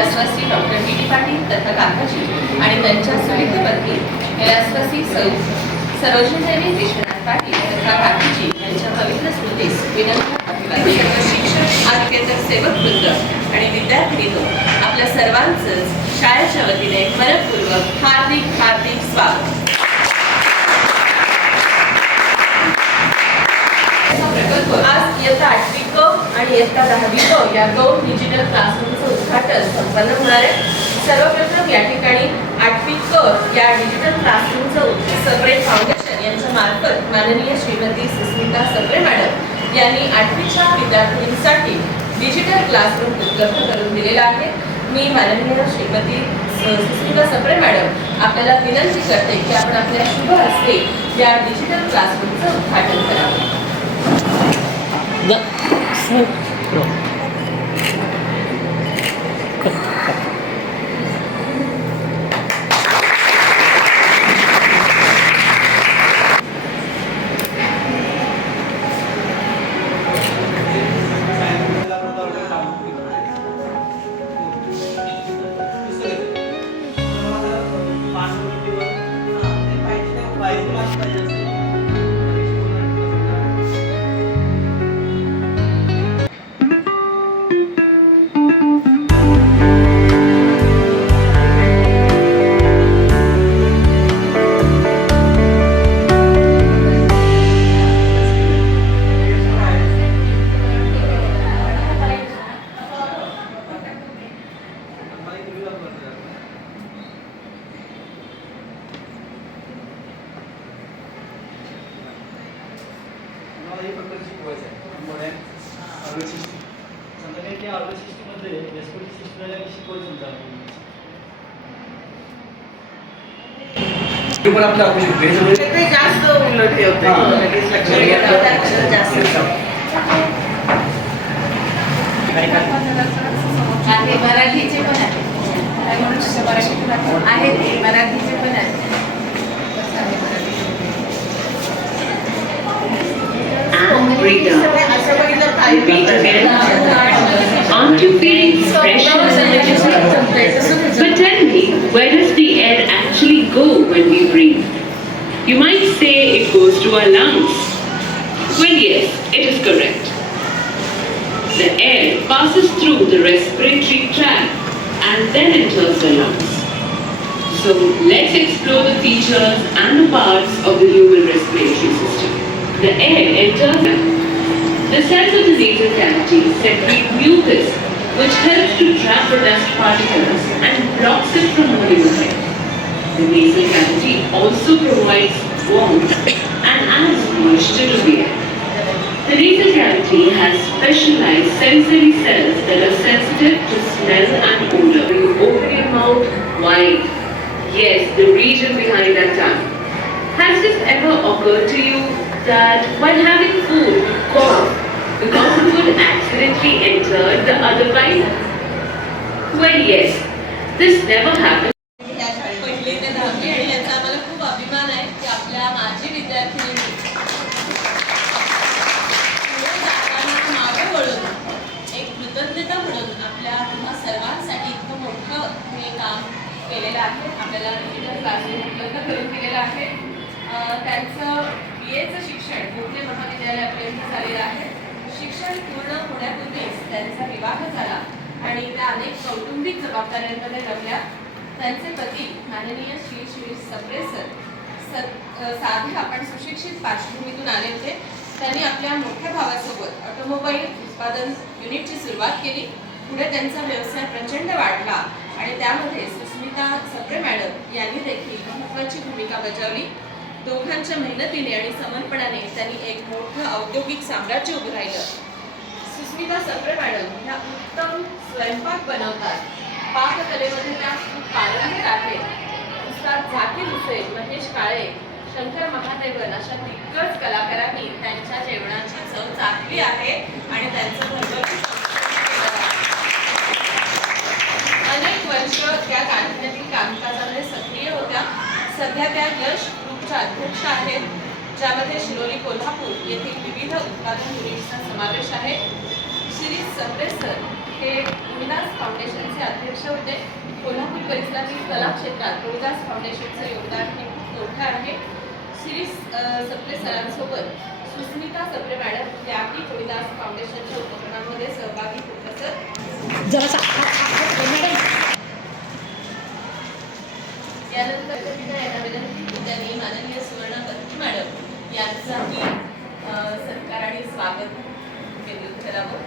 कैलासवासी doctor D Patil तथा काकाजी आणि त्यांच्या सुविधेपती कैलासवासी सरोजिनी विश्वनाथ पाटील तथा काकाजी यांच्या पवित्र स्मृतीस विनंती सर्व शिक्षक आरोग्यतर सेवक वृंद आणि विद्यार्थिनींनो, आपल्या सर्वांचं शाळेच्या वतीने मनपूर्वक हार्दिक हार्दिक स्वागत. आज इयत्ता 8वी क आणि इयत्ता 10वी क या दोन डिजिटल क्लासरूमचं उद्घाटन संपन्न होणार आहे. सर्वप्रथम या ठिकाणी 8वी क या डिजिटल क्लासरूमचं सेपरेट फाउंडेशन यांच्या मार्फत माननीय श्रीमती सुस्मिता सप्रे मॅडम यांनी 8वीच्या विद्यार्थ्यांसाठी डिजिटल क्लासरूम उपलब्ध करून दिलेला आहे. मी माननीय श्रीमती सुस्मिता सप्रे मॅडम आपल्याला विनंती करते की आपण आपल्या शुभ हस्ते या डिजिटल क्लासरूमचं उद्घाटन करावं. पण आपल्या ते जास्त उलट होते आहे मराठीचे पण आहेत मराठीचे पण आहेत. Aren't you feeling pressure? But tell me, where does the air actually go when we breathe? You might say it goes to our lungs. Well, yes, it is correct. The air passes through the respiratory tract and then enters the lungs. So let's explore the features and the parts of the human respiratory system. The air enters the cells of the nasal cavity secrete mucus, which helps to trap the dust particles and blocks it from moving away. The nasal cavity also provides warmth and adds moisture to the air. The nasal cavity has specialized sensory cells that are sensitive to smell and odor. When you open your mouth wide, yes, the region behind that tongue. Has this ever occurred to you that while having food, you cough because the food accidentally entered the other bite? Well, yes, this never happened. पहिली ते 10वी आणि याचा आम्हाला खूप अभिमान आहे की आपल्या माजी विद्यार्थिनींनी पुढे जाताना मागे वळून एक कृतज्ञता म्हणून आपल्या तुम्हा सर्वांसाठी इतकं मोठं हे काम केलेलं आहे. आपल्याला डिजिटल क्लासरूम उपलब्ध करून दिलेलं आहे. त्यांचं BAचं शिक्षण पुणे महाविद्यालयापर्यंत झालेलं आहे. शिक्षण पूर्ण होण्यापूर्वीच त्यांचा विवाह झाला आणि त्या अनेक कौटुंबिक जबाबदाऱ्यांमध्ये रमल्या. त्यांचे पती माननीय श्री सप्रे सर साध्या पण सुशिक्षित पार्श्वभूमीतून आले होते. त्यांनी आपल्या मोठ्या भावासोबत ऑटोमोबाईल उत्पादन युनिटची सुरुवात केली. पुढे त्यांचा व्यवसाय प्रचंड वाढला आणि त्यामध्ये सुस्मिता सप्रे मॅडम यांनी देखील महत्त्वाची भूमिका बजावली. दोघांच्या मेहनतीने आणि समर्पणाने त्यांनी एक मोठं औद्योगिक साम्राज्य उभं राहिलं. सुस्मिता सप्रे मॅडम ह्या उत्तम स्वयंपाक बनवतात. पाककलेमध्ये त्या खूप पारंगत आहेत. उस्ताद झाकीर हुसेन, महेश काळे, शंकर महादेवन अशा दिग्गज कलाकारांनी त्यांच्या जेवणाची चव चाखली आहे आणि त्यांचं भरभरून अनेक वर्ष त्या कारखान्यातील कामकाजामध्ये सक्रिय होत्या. सध्या त्या यश ग्रुपच्या अध्यक्ष आहेत, ज्यामध्ये शिरोली कोल्हापूर येथील विविध उत्पादन युनिट्सचा समावेश आहे. श्री सप्रे सर हे रोहिदास फाउंडेशनचे अध्यक्ष होते. कोल्हापूर परिसरातील कला क्षेत्रात रोहिदास फाउंडेशनचं योगदान हे खूप मोठं आहे. श्री सप्रे सरांसोबत सुस्मिता सप्रे मॅडम याही रोहिदास फाउंडेशनच्या उपक्रमांमध्ये सहभागी होत असत. यानंतर यांना विनंती की त्यांनी माननीय सुवर्णा पत्की मॅडम यांचाही सत्कार आणि स्वागत करावं.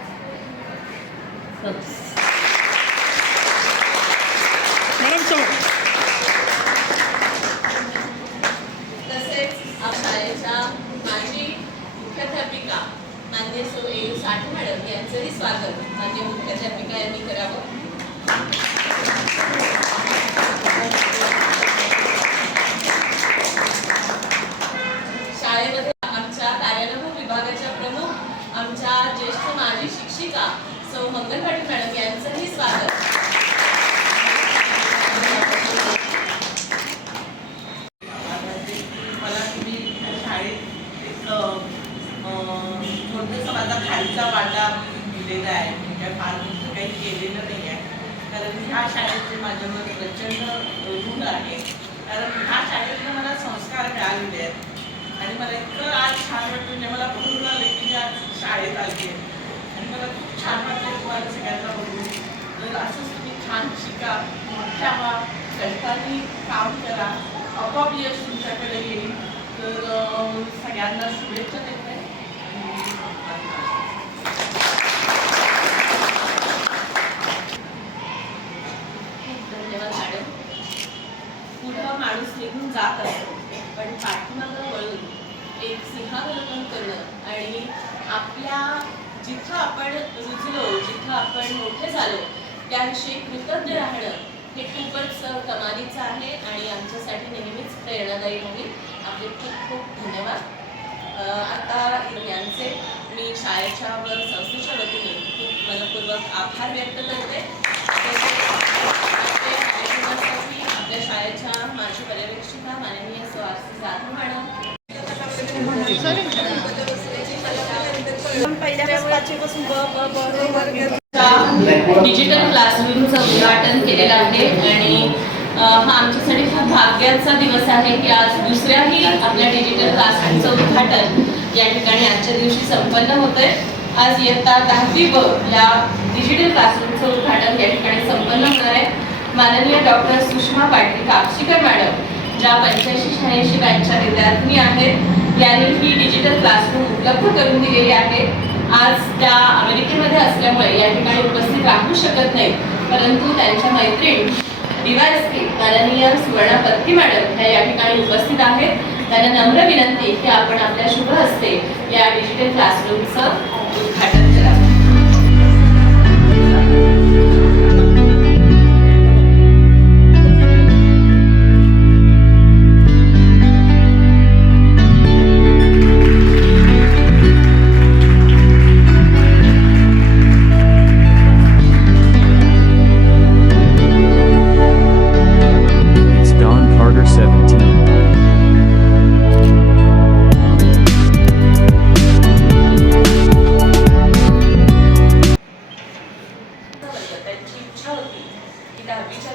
तसेच शाळेच्या माजी मुख्याध्यापिका मान्य सौ ए साठे मॅडम यांचंही स्वागत मान्य मुख्याध्यापिका यांनी करावं. शाळेमध्ये आमच्या कार्यानुभव विभागाच्या प्रमुख आमच्या ज्येष्ठ माजी शिक्षिका सौ मंगल पाटील मॅडम यांचंही स्वागत. मला तुम्ही शाळेत एक छोटंसं माझा खालचा वाटा दिलेला आहे. म्हणजे फार मोठं काही केलेलं नाही आहे, कारण ह्या शाळेचे माझ्यावर प्रचंड ऋण आहे. कारण ह्या शाळेतनं मला संस्कार मिळालेले आहेत आणि मला इतकं आज छान वाटतं. म्हणजे मला बघून आलं की मी आज शाळेत आली आहे आणि मला खूप छान वाटतं तुम्हाला सगळ्यांना बघून. तर असंच तुम्ही छान शिका, मोठ्या व्हा, कष्टाने काम करा, आपोआप यश तुमच्याकडे येईल. तर सगळ्यांना शुभेच्छा देते. धन्यवाद मॅडम. पुढं माणूस निघून जात असतो, पण पाठीमागं वळून एक सिंहावलोकन करणं आणि आपल्या जिथं आपण रुजलो, जिथं आपण मोठे झालो त्याविषयी कृतज्ञ राहणं हे खूपच कमालीचं आहे आणि आमच्यासाठी नेहमीच प्रेरणादायी राहील. आपले खूप खूप धन्यवाद. आता यांचे मी शाळेच्या व संस्थेच्या वतीने खूप मनपूर्वक आभार व्यक्त करते. आपल्या शाळेच्या माजी पर्यवेक्षिका माननीय सौ आरसी जाधव मॅडम, डिजिटल क्लासरूमचं उद्घाटन केलेलं आहे आणि हा आमच्यासाठी खूप भाग्याचा दिवस आहे की आज दुसऱ्याही आपल्या डिजिटल क्लासरूमचं उद्घाटन या ठिकाणी आजच्या दिवशी संपन्न होतंय. आज इयत्ता 10वी ब या डिजिटल क्लासरूमचं उद्घाटन या ठिकाणी संपन्न होणार आहे. माननीय डॉक्टर सुषमा पाटील कापशीकर मॅडम ज्या 85-86 बॅचच्या विद्यार्थिनी आहेत यांनी ही डिजिटल क्लासरूम उपलब्ध करून दिलेली आहे. आज त्या अमेरिकेमध्ये असल्यामुळे या ठिकाणी उपस्थित राहू शकत नाही, परंतु त्यांच्या मैत्रीण DYSP माननीय सुवर्णा पत्की मॅडम ह्या या ठिकाणी उपस्थित आहेत. त्यांना नम्र विनंती की आपण आपल्या शुभ हस्ते या डिजिटल क्लासरूमचं उद्घाटन करावं.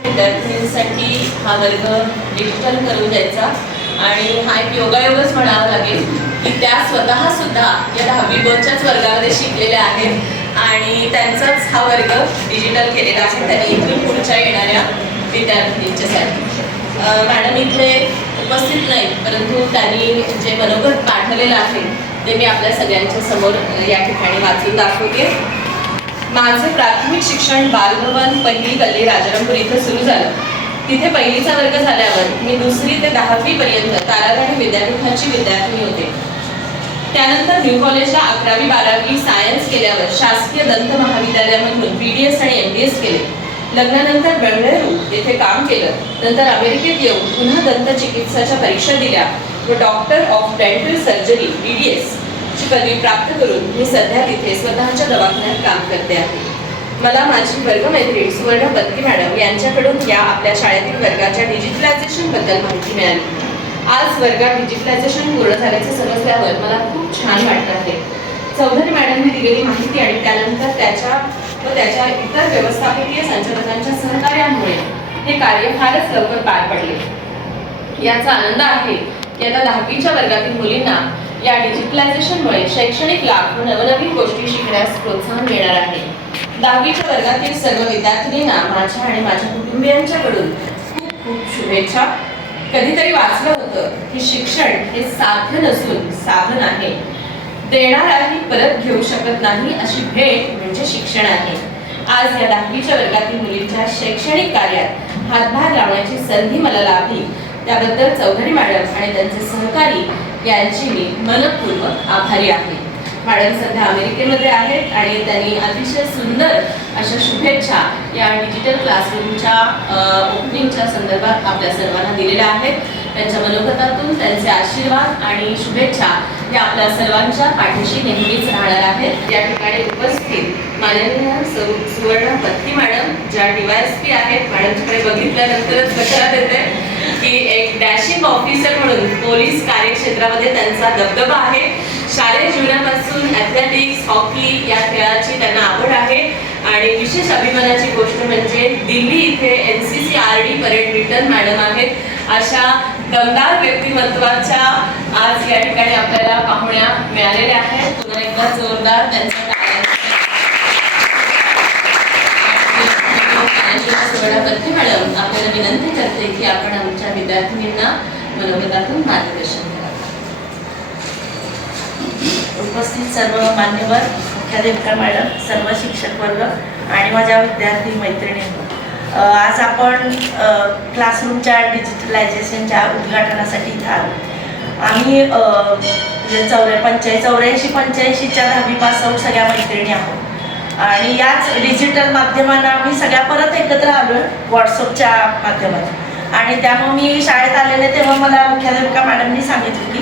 विद्यार्थिनींसाठी हा वर्ग डिजिटल करून द्यायचा आणि हा एक योगायोगच म्हणावा लागेल की त्या स्वतः सुद्धा या 10वी बोर्डच्याच वर्गामध्ये शिकलेल्या आहेत आणि त्यांचाच हा वर्ग डिजिटल केलेला आहे. त्यांनी इथून पुढच्या येणाऱ्या विद्यार्थिनींच्यासाठी मॅडम इथे उपस्थित नाहीत, परंतु त्यांनी जे मनोगत पाठवलेलं आहे ते मी आपल्या सगळ्यांच्या समोर या ठिकाणी वाचून दाखवते. माझे प्राथमिक शिक्षण बालभवन पहिली गल्ली राजारामपूर इथे सुरू झालं. तिथे पहिलीचा वर्ग झाल्यावर मी 2री ते 10वी पर्यंत ताराराणी विद्यापीठाची विद्यार्थिनी होते. त्यानंतर न्यू कॉलेजला 11वी 12वी सायन्स केल्यावर शासकीय दंत महाविद्यालयामधून BDS आणि MDS केले. लग्नानंतर बेंगळुरू येथे काम केलं. नंतर अमेरिकेत येऊन पुन्हा दंत चिकित्साच्या परीक्षा दिल्या व doctor of dental surgery DDS ची पदवी प्राप्त करून मी सध्या तिथे स्वतःच्या दवाखान्यात काम करते आहे. मला माझी वर्गमैत्रीण सुवर्णा पत्की मॅडम यांच्याकडून या आपल्या शाळेतील वर्गाच्या डिजिटलायझेशन बद्दल माहिती मिळाली. आज वर्गात डिजिटलायझेशन पूर्ण झाल्याचे समजल्यावर मला खूप छान वाटत आहे. चौधरी मॅडमने दिलेली माहिती आणि त्यानंतर त्याच्या व त्याच्या इतर व्यवस्थापकीय संचालकांच्या सहकार्यामुळे हे कार्य फारच लवकर पार पडले. याचा आनंद आहे की आता 10वीच्या वर्गातील मुलींना या डिजिटलायझेशनमुळे शैक्षणिक लाभ व नवनवीन गोष्टी शिकण्यास प्रोत्साहन मिळणार आहे. 10वीच्या वर्गातील सर्व विद्यार्थिनींना माझ्या आणि माझ्या कुटुंबियांच्याकडून खूप खूप शुभेच्छा. कधीतरी वाचलं होतं की शिक्षण हे साधन नसून साधन आहे. देणाराही परत घेऊ शकत नाही अशी भेट म्हणजे शिक्षण आहे. आज या 10वीच्या वर्गातील मुलींच्या शैक्षणिक कार्यात हातभार लावण्याची संधी मला लाभली त्याबद्दल चौधरी मॅडम आणि त्यांचे सहकारी यांची मी मनपूर्वक आभारी आहे. मॅडम सध्या अमेरिकेमध्ये आहेत आणि त्यांनी अतिशय सुंदर अशा शुभेच्छा या डिजिटल क्लासरूमच्या ओपनिंगच्या संदर्भात आपल्या सर्वांना दिलेल्या आहेत. त्यांच्या मनोगतातून त्यांचे आशीर्वाद आणि शुभेच्छा या आपल्या सर्वांच्या पाठीशी नेहमीच राहणार आहेत. या ठिकाणी उपस्थित माननीय सुवर्ण पत्ती मॅडम ज्या DYSP आहेत, मॅडमच्याकडे बघितल्यानंतरच लक्षात येते की एक डॅशिंग ऑफिसर म्हणून पोलीस कार्यक्षेत्रामध्ये त्यांचा दबदबा आहे. शालेय जीवनापासून ॲथलेटिक्स, हॉकी या खेळाची त्यांना आवड आहे आणि विशेष अभिमानाची गोष्ट म्हणजे दिल्ली इथे NCC RD parade return madam आहेत. अशा दमदार व्यक्तिमत्वाच्या आज या ठिकाणी आपल्याला पाहुण्या मिळालेल्या आहेत. पुन्हा एकदा जोरदार त्यांचं सुवर्णापत्ती मॅडम आपल्याला विनंती करते की आपण आमच्या विद्यार्थिनींना मनोगतातून मार्गदर्शन करावं. उपस्थित सर्व मान्यवर, मुख्याध्यापिका मॅडम, सर्व शिक्षक वर्ग आणि माझ्या विद्यार्थी मैत्रिणींनो, आज आपण क्लासरूमच्या डिजिटलायझेशनच्या उद्घाटनासाठी इथं आलो. आम्ही 84-85च्या 10वी पास आउट सगळ्या मैत्रिणी आहोत आणि याच डिजिटल माध्यमानं आम्ही सगळ्या परत एकत्र आलो व्हॉट्सअपच्या माध्यमातून. आणि त्यामुळे मी शाळेत आलेले तेव्हा मला मुख्याध्यापिका मॅडमनी सांगितलं की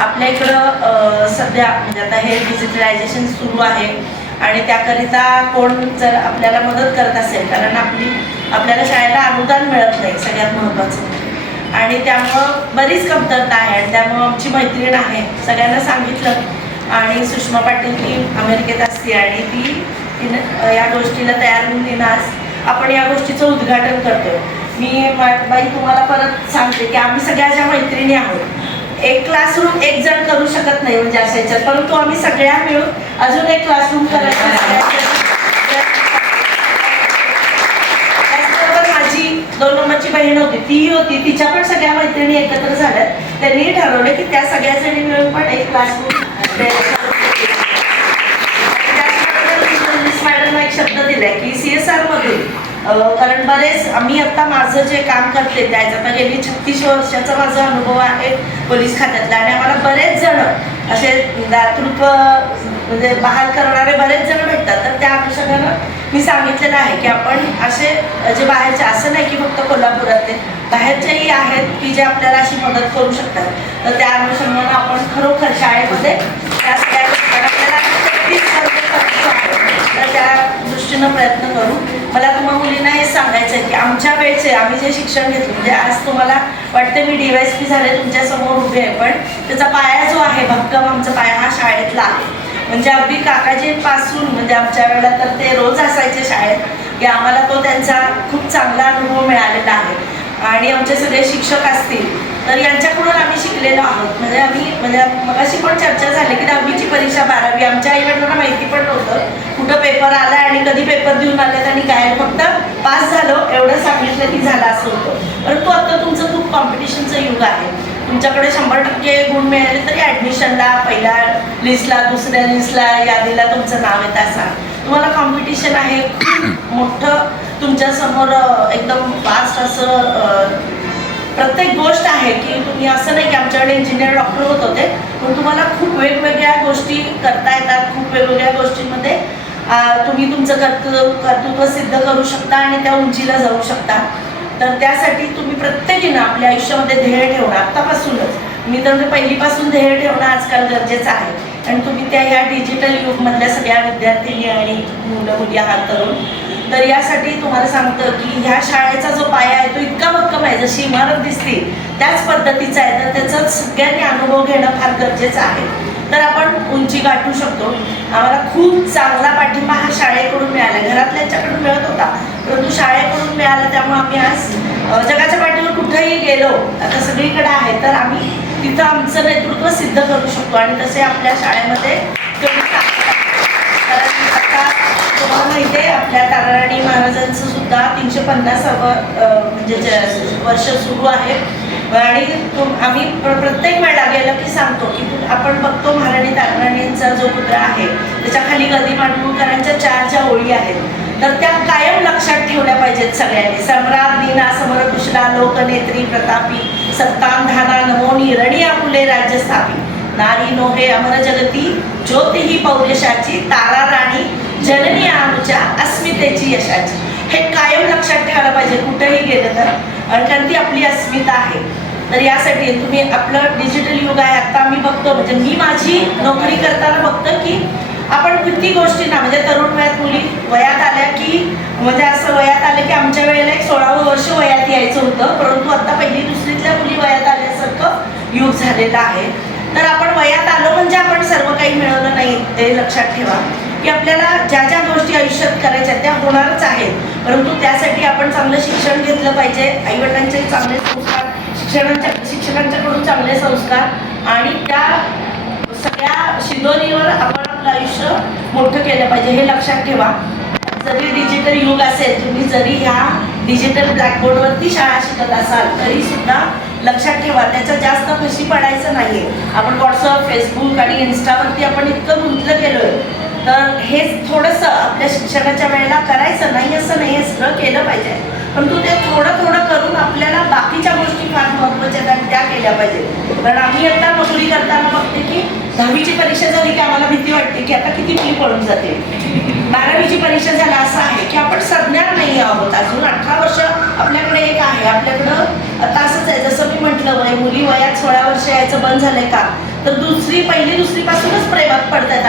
आपल्या इकडं सध्या म्हणजे आता हे डिजिटलायझेशन सुरू आहे आणि त्याकरिता कोण जर आपल्याला मदत करत असेल, कारण आपल्याला शाळेला अनुदान मिळत नाही सगळ्यात महत्त्वाचं, आणि त्यामुळं बरीच कमतरता आहे. आणि त्यामुळं आमची मैत्रीण आहे, सगळ्यांना सांगितलं आणि सुषमा पाटील ती अमेरिकेत असते आणि तिनं या गोष्टीला तयार होऊन तिनं आज आपण या गोष्टीचं उद्घाटन करतोय. मी बाई तुम्हाला परत सांगते की आम्ही सगळ्या ज्या मैत्रिणी आहोत, एक क्लासरूम एक जण करू शकत नाही म्हणजे असायच्यात, परंतु आम्ही सगळ्या मिळून अजून एक क्लासरूम करायचं. त्याचबरोबर माझी 2 नंबरची बहीण होती, तीही होती, तिच्या पण सगळ्या मैत्रिणी एकत्र झाल्यात. त्यांनी ठरवलं की त्या सगळ्याजणी मिळून पण एक क्लासरूम मॅडमला एक शब्द दिलाय की CSR मधून, कारण बरेच आम्ही आता माझं जे काम करते त्याचं आता गेली 36 वर्षाचा माझा अनुभव आहे पोलीस खात्यातला आणि आम्हाला बरेच जण असे दातृत्व म्हणजे बहाल करणारे बरेच जण भेटतात. तर त्या अनुषंगानं मी सांगितलेलं आहे की आपण असे जे बाहेरचे, असं नाही की फक्त कोल्हापुरातले, बाहेरचेही आहेत की जे आपल्याला अशी मदत करू शकतात. तर त्या अनुषंगानं आपण खरोखर शाळेमध्ये त्या सगळ्या आपल्याला तर त्या दृष्टीनं प्रयत्न करू. मला तुम्हा मुलींना हे सांगायचं आहे की आमच्या वेळचे आम्ही जे शिक्षण घेतलं, म्हणजे आज तुम्हाला वाटते मी DYSP झाले तुमच्यासमोर उभे आहे, पण त्याचा पाया जो आहे, भक्कम आमचा पाया हा शाळेतला आहे. म्हणजे अगदी काकाजींपासून म्हणजे आमच्या वेळेला तर ते रोज असायचे शाळेत, की आम्हाला तो त्यांचा खूप चांगला अनुभव मिळालेला आहे. आणि आमचे सगळे शिक्षक असतील तर यांच्याकडून आम्ही शिकलेलो आहोत. म्हणजे मगाशी पण चर्चा झाली की 10वीची परीक्षा 12वी आमच्या आईवडिलांना माहिती पण नव्हतं कुठं पेपर आला आणि कधी पेपर देऊन आलेत आणि काय, फक्त पास झालो एवढं सांगितलं की झालं असं होतं. परंतु आता तुमचं खूप कॉम्पिटिशनचं युग आहे. तुमच्याकडे 100% गुण मिळाले तरी ॲडमिशनला पहिल्या लिस्टला, दुसऱ्या लिस्टला, यादीला तुमचं नाव येतं. असा तुम्हाला कॉम्पिटिशन आहे खूप मोठं तुमच्यासमोर, एकदम फास्ट असं प्रत्येक गोष्ट आहे की तुम्ही असं नाही की आमच्याकडे इंजिनियर डॉक्टर होत होते, पण तुम्हाला खूप वेगवेगळ्या गोष्टी करता येतात. खूप वेगवेगळ्या गोष्टींमध्ये तुम्ही तुमचं कर्तृत्व सिद्ध करू शकता आणि त्या उंचीला जाऊ शकता. तर त्यासाठी तुम्ही प्रत्येकीनं आपल्या आयुष्यामध्ये ध्येय ठेवणं आत्तापासूनच, मी तर पहिलीपासून ध्येय ठेवणं आजकाल गरजेचं आहे. आणि तुम्ही त्या ह्या डिजिटल युगमधल्या सगळ्या विद्यार्थिनी आणि मुलं मुली आहात तरुण, तर यासाठी तुम्हाला सांगतं की ह्या शाळेचा जो पाया आहे तो इतका भक्कम आहे, जशी इमारत दिसते त्याच पद्धतीचा आहे. तर त्याचा सगळ्यांनी अनुभव घेणं फार गरजेचं आहे. तर आपण उंची गाठू शकतो. आम्हाला खूप चांगला पाठिंबा हा शाळेकडून मिळाला, घरातल्यांच्याकडून मिळत होता, परंतु शाळेकडून मिळाला. त्यामुळे आम्ही आज जगाच्या पाठीवर कुठेही गेलो, आता सगळीकडे आहे, तर आम्ही तिथं आमचं नेतृत्व सिद्ध करू शकतो आणि तसे आपल्या शाळेमध्ये तेवढी ताकद आहे. कारण आता तुम्हाला माहिती आहे आपल्या ताराराणी महाराजांचं सुद्धा 350 म्हणजे वर्ष सुरू आहे आणि आम्ही प्रत्येक वेळेला गेलं की सांगतो की आपण बघतो महाराणी ताराराणींचा जो पुतळा आहे त्याच्या खाली गदी माडगूळकरांच्या 4 ज्या ओळी आहेत तर त्या कायम लक्षात ठेवल्या पाहिजेत सगळ्यांनी. सम्राट दीना समरकुशला लोकनेत्री प्रतापी सत्तांधाना नमोनी रणी आपुले राज्य स्थापी नारी नोहे अमर जगती ज्योती ही पौर्यशाची तारा राणी जननी आमच्या अस्मितेची यशाची. हे कायम लक्षात ठेवायला पाहिजे कुठेही गेलं तर, कारण ती आपली अस्मिता आहे. तर यासाठी तुम्ही आपलं डिजिटल युग आहे. आता आम्ही बघतो म्हणजे मी माझी नोकरी करताना बघतो की आपण किती गोष्टींना म्हणजे तरुण वयात मुली वयात आल्या की म्हणजे असं वयात आले की आमच्या वेळेला एक 16वं वर्ष वयात यायचं होतं, परंतु आता 1ली-2रीतल्या मुली वयात आल्यासारखं युग झालेलं आहे. तर आपण वयात आलो म्हणजे आपण सर्व काही मिळवलं नाही ते लक्षात ठेवा की आपल्याला ज्या ज्या गोष्टी आयुष्यात करायच्या त्या होणारच आहेत, परंतु त्यासाठी आपण चांगलं शिक्षण घेतलं पाहिजे, आईवडिलांचे चांगले संस्कार, शिक्षकांच्याकडून चांगले संस्कार आणि त्या सगळ्या शिदोरीवर आपण आपलं आयुष्य मोठं केलं पाहिजे हे लक्षात ठेवा. जरी डिजिटल युग असेल, तुम्ही जरी ह्या डिजिटल ब्लॅकबोर्डवरती शाळा शिकत असाल तरी सुद्धा लक्षात ठेवा त्याचा जास्त फशी पडायचं नाही आहे. आपण व्हॉट्सअप, फेसबुक आणि इन्स्टावरती आपण इतकं गुंतलं गेलोय, तर हे थोडंसं आपल्या शिक्षणाच्या वेळेला करायचं नाही असं नाही, हे सगळं केलं पाहिजे, परंतु ते थोडं थोडं करून आपल्याला बाकीच्या गोष्टी फार महत्त्वाच्या आहेत त्या केल्या पाहिजे. कारण आम्ही आता नोकरी करताना बघते की 10वीची परीक्षा झाली की आम्हाला भीती वाटते की आता किती फी पडून जाते. 12वीची परीक्षा झाला असं आहे की आपण सज्ञान नाही आहोत अजून. 18 वर्ष आपल्याकडे एक आहे, आपल्याकडं आता असंच आहे जसं मी म्हटलं मुली वयात 16 वर्ष यायचं बंद झालंय का, तर 1ली-2री पासूनच प्रेमात पडतात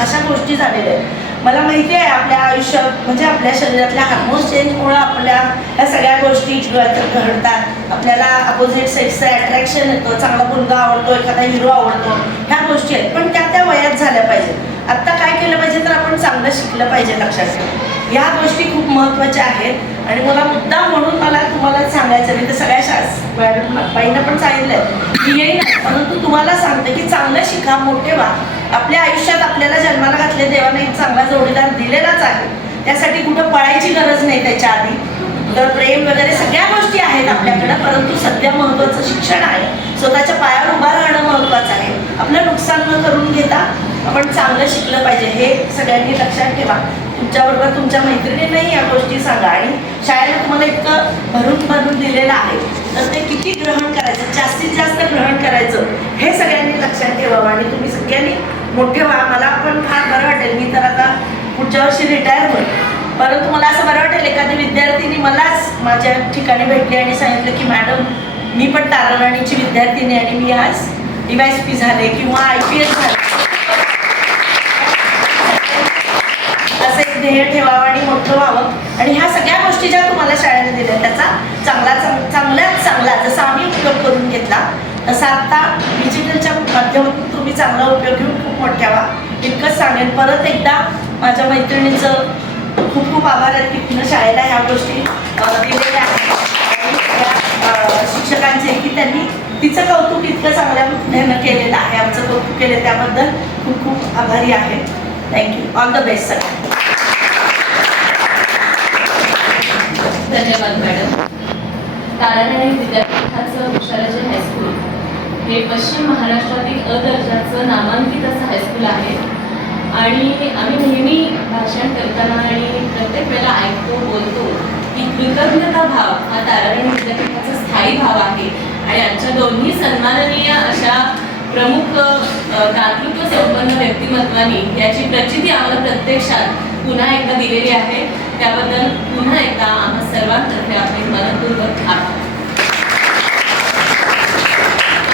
अशा गोष्टी झालेल्या आहेत. मला माहिती आहे आपल्या आयुष्यात म्हणजे आपल्या शरीरातल्या हार्मोन्स चेंजमुळे आपल्या ह्या सगळ्या गोष्टी घडतात. आपल्याला अपोजिट सेक्सचं अट्रॅक्शन येतं, चांगला मुलगा आवडतो, एखादा हिरो आवडतो, ह्या गोष्टी आहेत, पण त्या वयात झाल्या पाहिजेत. आत्ता काय केलं पाहिजे तर आपण चांगलं शिकलं पाहिजे. लक्षात ठेवा ह्या गोष्टी खूप महत्त्वाच्या आहेत आणि मला मुद्दा म्हणून मला तुम्हाला सांगायचं नाही तर सगळ्या बाईंना पण सांगितलंय की येईन, परंतु तुम्हाला सांगते की चांगलं शिका, मोठे व्हा. आपल्या आयुष्यात आपल्याला जन्माला घातले देवाने एक चांगला जोडीदार दिलेलाच आहे, त्यासाठी कुठं पळायची गरज नाही त्याच्या आधी. तर प्रेम वगैरे सगळ्या गोष्टी आहेत आपल्याकडं, परंतु सध्या महत्त्वाचं शिक्षण आहे. स्वतःच्या पायावर उभा राहणं महत्त्वाचं आहे. आपलं नुकसान न करून घेता आपण चांगलं शिकलं पाहिजे हे सगळ्यांनी लक्षात ठेवा. तुमच्याबरोबर तुमच्या मैत्रिणींनाही या गोष्टी सांगा आणि शाळेला तुम्हाला इतकं भरून दिलेलं आहे तर ते किती ग्रहण करायचं, जास्तीत जास्त ग्रहण करायचं हे सगळ्यांनी लक्षात ठेवावं आणि तुम्ही सगळ्यांनी मोठे व्हा. मला पण फार बरं वाटेल, मी तर आता पुढच्या वर्षी रिटायर होईल, परंतु मला असं बरं वाटेल एखादी विद्यार्थिनी मलाच माझ्या ठिकाणी भेटली आणि सांगितलं की मॅडम मी पण ताराराणीची विद्यार्थिनी आणि मी आज DYSP झाले किंवा IPS झाले. असं एक ध्येय ठेवावं आणि मोठं व्हावं आणि ह्या सगळ्या गोष्टी ज्या तुम्हाला शाळेने दिल्या त्याचा चांगल्यात चांगला जसा आम्ही उपयोग करून घेतला तसा आता डिजिटलच्या माध्यमातून तुम्ही चांगला उपयोग घेऊन खूप मोठ्या व्हा इतकंच सांगेन. परत एकदा माझ्या मैत्रिणीचं खूप खूप आभार आहे की तिनं शाळेला ह्या गोष्टी दिलेल्या आहेत आणि त्या शिक्षकांचे की त्यांनी तिचं कौतुक इतकं चांगल्या ह्यानं केलेलं आहे, आमचं कौतुक केलं त्याबद्दल खूप खूप आभारी आहे. Thank you. All the best sir. धन्यवाद मॅडम. ताराराणी विद्यापीठाचं विशालाजी हायस्कूल हे पश्चिम महाराष्ट्रातील दर्जाचं नामांकित असं हायस्कूल आहे आणि आम्ही नेहमी भाषण करताना आणि प्रत्येक वेळेला ऐकतो बोलतो की कृतज्ञता भाव हा ताराराणी विद्यापीठाचा स्थायी भाव आहे आणि आमच्या दोन्ही सन्माननीय अशा प्रमुख दातृत्व संपन्न व्यक्तिमत्वांनी याची प्रचिती आम्हाला प्रत्यक्षात पुन्हा एकदा दिलेली आहे. त्याबद्दल पुन्हा एकदा आम्हा सर्वांतर्फे आपले मनपूर्वक आभार.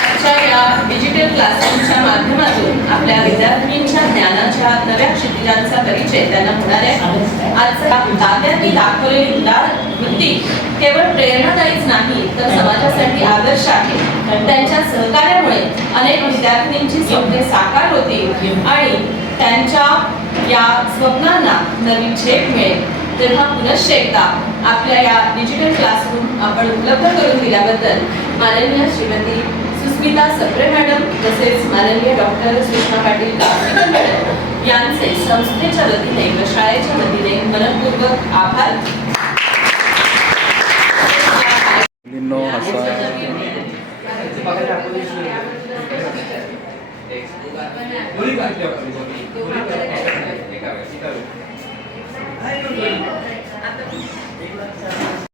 आजच्या या डिजिटल क्लासरूमच्या माध्यमातून आपल्या विद्यार्थ्यांच्या ज्ञानाच्या नव्या क्षितिजांचा परिचय त्यांना होणार आहे. आजच्या दात्यांनी दाखवलेली उदार वृत्ती केवळ प्रेरणादायीच नाही तर समाजासाठी आदर्श आहे. त्यांच्या सहकार्यामुळे अनेक विद्यार्थिनींची स्वप्ने साकार होतील आणि त्यांच्या या स्वप्नांना नवीन झेप मिळेल. तेव्हा पुनश्च एकदा आपल्या या डिजिटल क्लासरूम आपण उपलब्ध करून दिल्याबद्दल माननीय श्रीमती सुस्मिता सप्रे मॅडम तसेच माननीय डॉक्टर सुषमा पाटील कापसेकर मॅडम यांचे संस्थेच्या वतीने व शाळेच्या वतीने मनपूर्वक आभार. मुलींनो असा आता